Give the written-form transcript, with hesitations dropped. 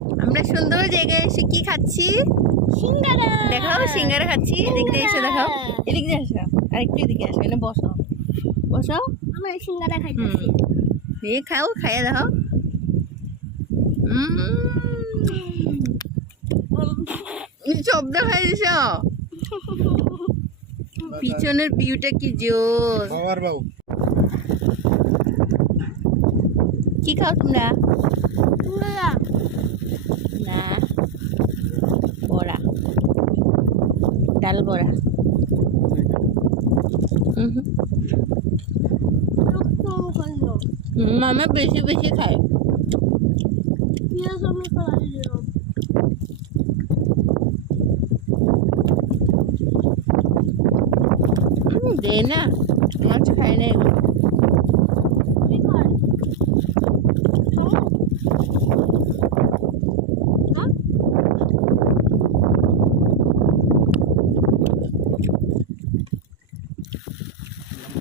আমরা সুন্দর জায়গায় এসে কি খাচ্ছি সিঙ্গারা দেখাও সিঙ্গারা খাচ্ছি এদিক দিয়ে এসে দেখাও এদিক দিয়ে আসো আর একটু এদিকে আসো এনে বসো বসো আমরা সিঙ্গারা খাইতেছি দিয়ে খাও খাইয়ে দেখো শব্দ খাই দিছ পিছনের ভিউটা কি জোর বাবার বাবু কি খাও তোমরা সিঙ্গারা না বড়া ডাল বড়া মামা বেশি বেশি খায় পেঁয়াজ আমি খাওয়াই দিলাম দে না মাছ খায় না এগুলো